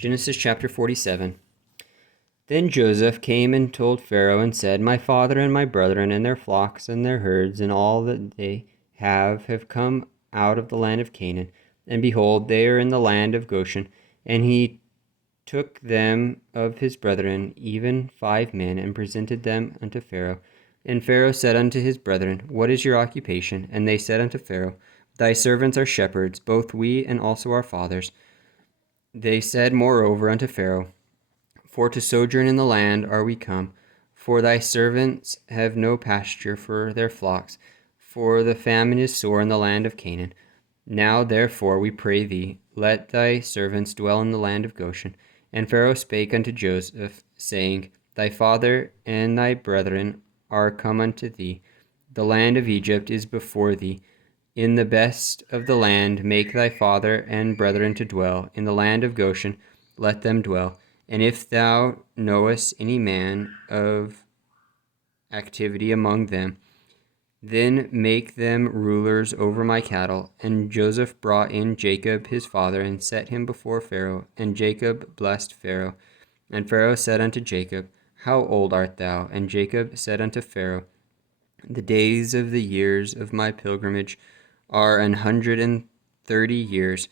Genesis chapter 47. Then Joseph came and told Pharaoh and said, My father and my brethren and their flocks and their herds and all that they have come out of the land of Canaan. And behold, they are in the land of Goshen. And he took them of his brethren, even 5 men, and presented them unto Pharaoh. And Pharaoh said unto his brethren, What is your occupation? And they said unto Pharaoh, Thy servants are shepherds, both we and also our fathers. They said moreover unto Pharaoh, For to sojourn in the land are we come, for thy servants have no pasture for their flocks, for the famine is sore in the land of Canaan. Now therefore we pray thee, let thy servants dwell in the land of Goshen. And Pharaoh spake unto Joseph, saying, Thy father and thy brethren are come unto thee. The land of Egypt is before thee. In the best of the land make thy father and brethren to dwell. In the land of Goshen let them dwell. And if thou knowest any man of activity among them, then make them rulers over my cattle. And Joseph brought in Jacob his father, and set him before Pharaoh. And Jacob blessed Pharaoh. And Pharaoh said unto Jacob, How old art thou? And Jacob said unto Pharaoh, The days of the years of my pilgrimage are 130 years.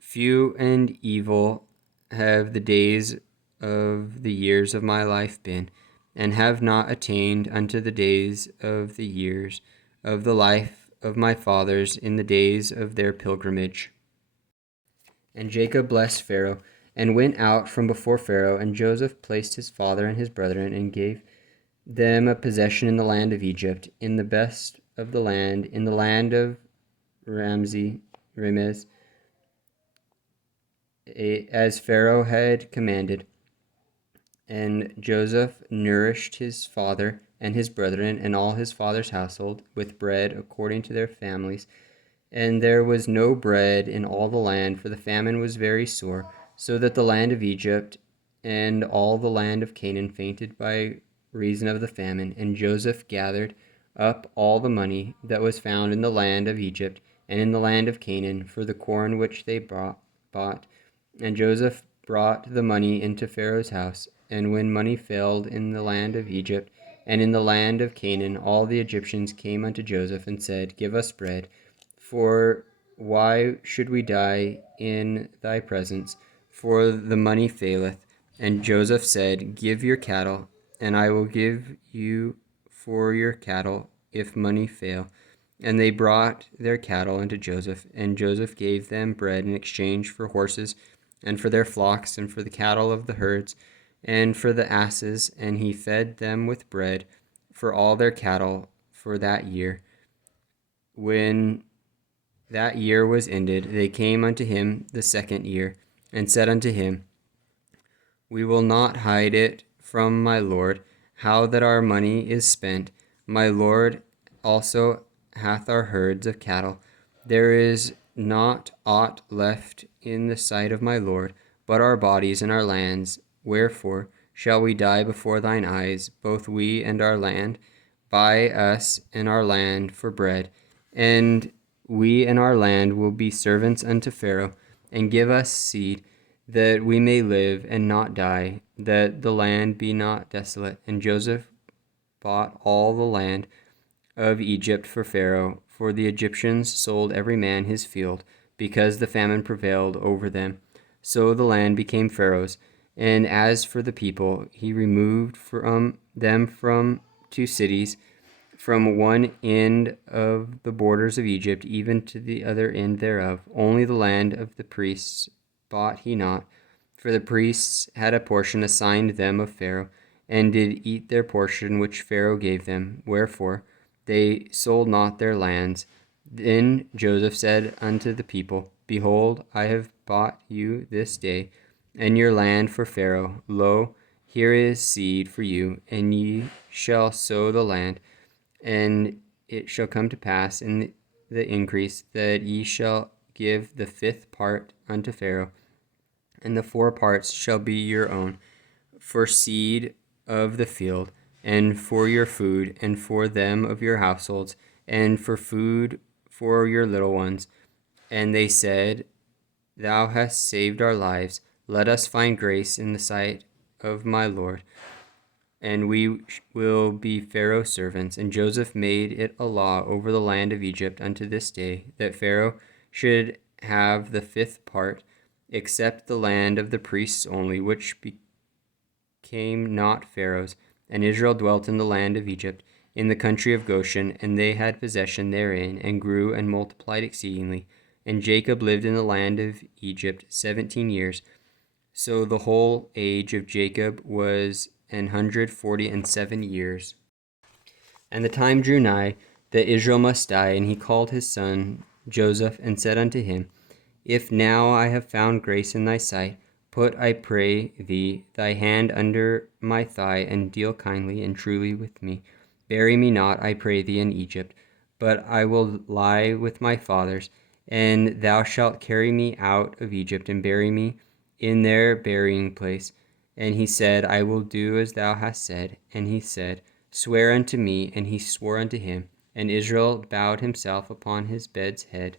Few and evil have the days of the years of my life been, and have not attained unto the days of the years of the life of my fathers in the days of their pilgrimage. And Jacob blessed Pharaoh, and went out from before Pharaoh. And Joseph placed his father and his brethren, and gave them a possession in the land of Egypt, in the best of the land, in the land of Ramez, as Pharaoh had commanded. And Joseph nourished his father and his brethren and all his father's household with bread according to their families. And there was no bread in all the land, for the famine was very sore, so that the land of Egypt and all the land of Canaan fainted by reason of the famine. And Joseph gathered up all the money that was found in the land of Egypt and in the land of Canaan for the corn which they bought. And Joseph brought the money into Pharaoh's house. And when money failed in the land of Egypt and in the land of Canaan, all the Egyptians came unto Joseph and said, Give us bread, for why should we die in thy presence? For the money faileth. And Joseph said, Give your cattle, and I will give you for your cattle, if money fail. And they brought their cattle unto Joseph, and Joseph gave them bread in exchange for horses, and for their flocks, and for the cattle of the herds, and for the asses, and he fed them with bread for all their cattle for that year. When that year was ended, they came unto him the 2nd year, and said unto him, We will not hide it from my lord, how that our money is spent. My lord also hath our herds of cattle. There is not aught left in the sight of my lord, but our bodies and our lands. Wherefore shall we die before thine eyes, both we and our land? Buy us and our land for bread, and we and our land will be servants unto Pharaoh, and give us seed, that we may live and not die, that the land be not desolate. And Joseph bought all the land of Egypt for Pharaoh, for the Egyptians sold every man his field, because the famine prevailed over them. So the land became Pharaoh's. And as for the people, he removed them from 2 cities, from one end of the borders of Egypt, even to the other end thereof. Only the land of the priests bought he not, for the priests had a portion assigned them of Pharaoh, and did eat their portion which Pharaoh gave them. Wherefore they sold not their lands. Then Joseph said unto the people, Behold, I have bought you this day and your land for Pharaoh. Lo, here is seed for you, and ye shall sow the land. And it shall come to pass in the increase that ye shall give the 5th part unto Pharaoh, and the 4 parts shall be your own, for seed of the field, and for your food, and for them of your households, and for food for your little ones. And they said, Thou hast saved our lives. let us find grace in the sight of my Lord, and we will be Pharaoh's servants. And Joseph made it a law over the land of Egypt unto this day, that Pharaoh should have the fifth part, except the land of the priests only, which became not Pharaoh's. And Israel dwelt in the land of Egypt, in the country of Goshen, and they had possession therein, and grew and multiplied exceedingly. And Jacob lived in the land of Egypt 17 years. So the whole age of Jacob was 147 years. And the time drew nigh that Israel must die, and he called his son Joseph, and said unto him, If now I have found grace in thy sight, put, I pray thee, thy hand under my thigh, and deal kindly and truly with me. Bury me not, I pray thee, in Egypt, but I will lie with my fathers, and thou shalt carry me out of Egypt, and bury me in their burying place. And he said, I will do as thou hast said. And he said, Swear unto me. And he swore unto him. And Israel bowed himself upon his bed's head.